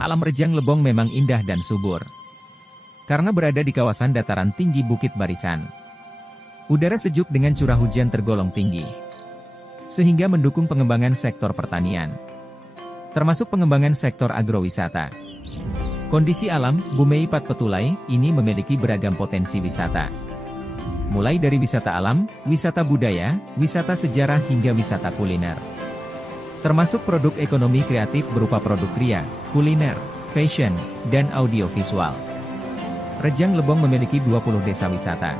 Alam Rejang Lebong memang indah dan subur. Karena berada di kawasan dataran tinggi Bukit Barisan. Udara sejuk dengan curah hujan tergolong tinggi. Sehingga mendukung pengembangan sektor pertanian. Termasuk pengembangan sektor agrowisata. Kondisi alam, Bumei Patpetulai, ini memiliki beragam potensi wisata. Mulai dari wisata alam, wisata budaya, wisata sejarah hingga wisata kuliner. Termasuk produk ekonomi kreatif berupa produk kria, kuliner, fashion, dan audiovisual. Rejang Lebong memiliki 20 desa wisata.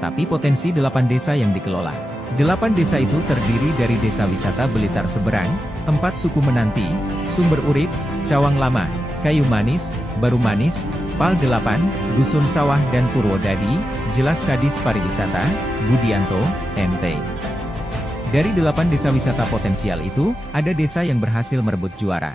Tapi potensi 8 desa yang dikelola. 8 desa itu terdiri dari Desa Wisata Blitar Seberang, 4 suku Menanti, Sumber Urip, Cawang Lama, Kayu Manis, Baru Manis, Pal 8, Dusun Sawah dan Purwodadi, jelas Kadis Pariwisata, Budianto, MT. Dari 8 desa wisata potensial itu, ada desa yang berhasil merebut juara.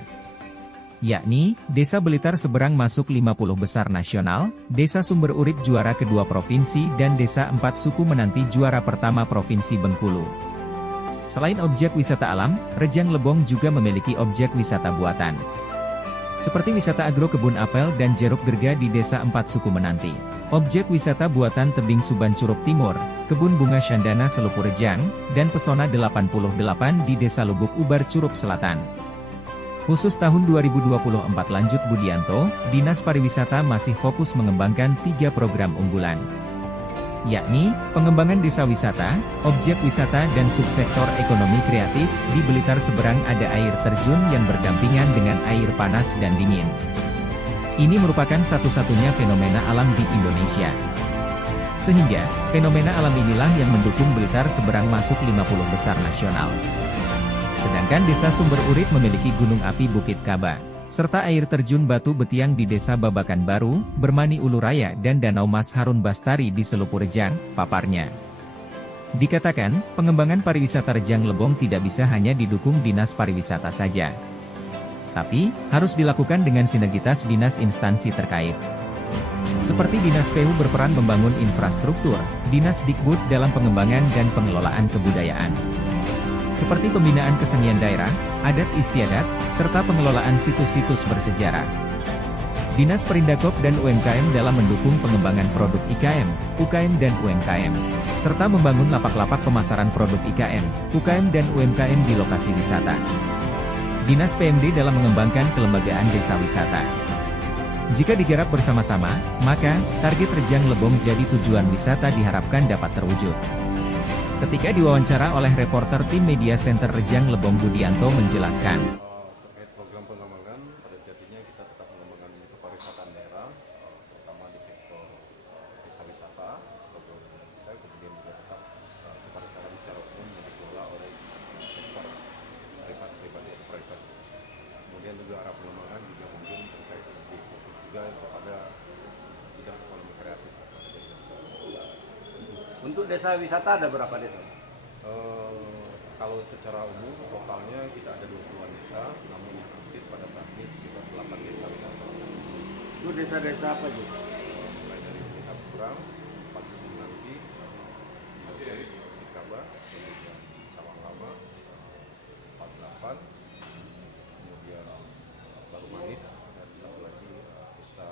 Yakni, Desa Blitar Seberang masuk 50 besar nasional, Desa Sumber Urip juara kedua provinsi dan Desa 4 Suku Menanti juara pertama Provinsi Bengkulu. Selain objek wisata alam, Rejang Lebong juga memiliki objek wisata buatan. Seperti wisata agro kebun apel dan jeruk gerga di Desa 4 Suku Menanti. Objek wisata buatan tebing Suban Curup Timur, kebun bunga Syandana Selupu Rejang, dan pesona 88 di Desa Lubuk Ubar Curup Selatan. Khusus tahun 2024 lanjut Budianto, Dinas Pariwisata masih fokus mengembangkan 3 program unggulan. Yakni, pengembangan desa wisata, objek wisata dan subsektor ekonomi kreatif. Di Blitar Seberang ada air terjun yang berdampingan dengan air panas dan dingin. Ini merupakan satu-satunya fenomena alam di Indonesia. Sehingga, fenomena alam inilah yang mendukung Blitar Seberang masuk 50 besar nasional. Sedangkan Desa Sumber Urip memiliki gunung api Bukit Kaba, serta air terjun Batu Betiang di Desa Babakan Baru, Bermani Ulu Raya dan Danau Mas Harun Bastari di Selupu Rejang, paparnya. Dikatakan, pengembangan pariwisata Rejang Lebong tidak bisa hanya didukung Dinas Pariwisata saja. Tapi, harus dilakukan dengan sinergitas dinas instansi terkait. Seperti Dinas PU berperan membangun infrastruktur, Dinas Dikbud dalam pengembangan dan pengelolaan kebudayaan. Seperti pembinaan kesenian daerah, adat istiadat, serta pengelolaan situs-situs bersejarah. Dinas Perindakop dan UMKM dalam mendukung pengembangan produk IKM, UKM dan UMKM, serta membangun lapak-lapak pemasaran produk IKM, UKM dan UMKM di lokasi wisata. Dinas PMD dalam mengembangkan kelembagaan desa wisata. Jika digarap bersama-sama, maka target Rejang Lebong jadi tujuan wisata diharapkan dapat terwujud. Ketika diwawancara oleh reporter tim Media Center Rejang Lebong, Budianto menjelaskan. Terkait program pengembangan, pada jadinya kita tetap mengembangkan kepariwisataan daerah, terutama di sektor desa wisata, kemudian juga tetap kepariwisataan secara umum yang dikelola oleh sektor pribadi atau private. Kemudian juga arah pengembangan juga mungkin terkait lebih fokus juga kepada bidang ekonomi kreatif. Untuk desa wisata ada berapa desa? Kalau secara umum totalnya kita ada 20-an desa, namun yang aktif pada saat ini sekitar 8 desa wisata. Itu desa-desa apa juga? Mulai dari Blitar Seberang, 4 Suku Menanti, Bukit Kaba, kemudian Cawang Lama, 48, kemudian Baru Manis, dan satu lagi desa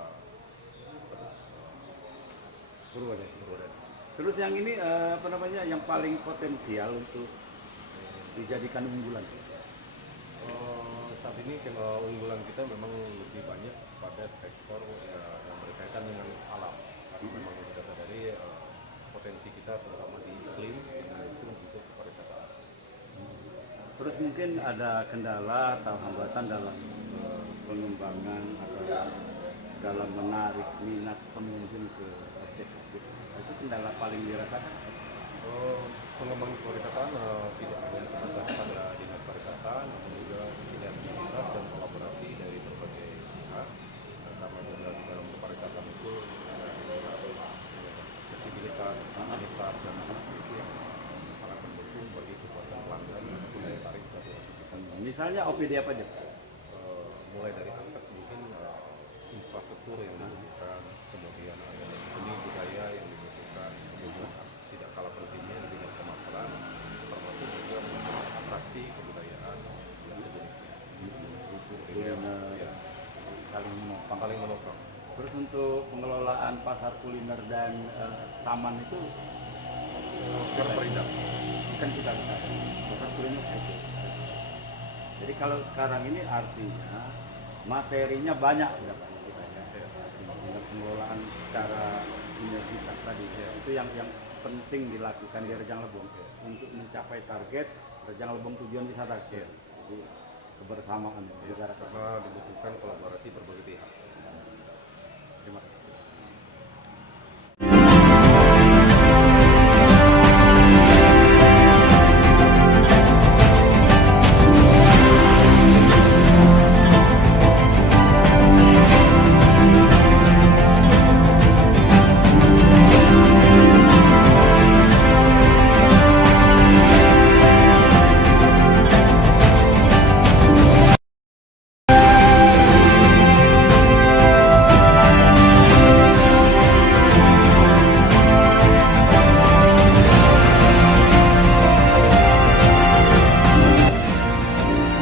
Purwodadi. Terus yang ini yang paling potensial untuk dijadikan unggulan? Saat ini unggulan kita memang lebih banyak pada sektor yang berkaitan dengan alam. Karena memang kita sadari potensi kita terutama di iklim yang mendukung untuk pariwisata. Terus mungkin ada kendala atau hambatan dalam pengembangan atau dalam menarik minat pengunjung ke objek-objek. Itu kendala paling dirasakan. Pengembangan pariwisataan tidak hanya sebatas pada dinas pariwisata, namun juga sinergisitas dan kolaborasi dari berbagai pihak. Karena juga di dalam pariwisata itu aksesibilitas, amenitas dan itu yang sangat mendukung bagi kepuasan pelanggan maupun daya tarik satu objek wisata. Misalnya OPD apa aja? Mulai dari akses mungkin infrastruktur yang dibutuhkan, kemudian seni budaya yang dibutuhkan, kemudian tidak kalah pentingnya di bidang pemasaran, termasuk juga atraksi kebudayaan dan sejenisnya. Kuliner. Ya. untuk pengelolaan pasar kuliner dan taman itu Secara perindah. kan kita pasar kuliner itu. Jadi kalau sekarang ini artinya materinya banyak sudah banyak kita ya. Tinggal pengelolaan secara sinergitas tadi ya. Itu yang penting dilakukan di Rejang Lebong untuk mencapai target Rejang Lebong tujuan wisata. Jadi kebersamaan negara Karena dibutuhkan kolaborasi berbagai pihak. Terima kasih.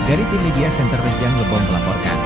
Dari tim Media Center Rejang Lebong melaporkan.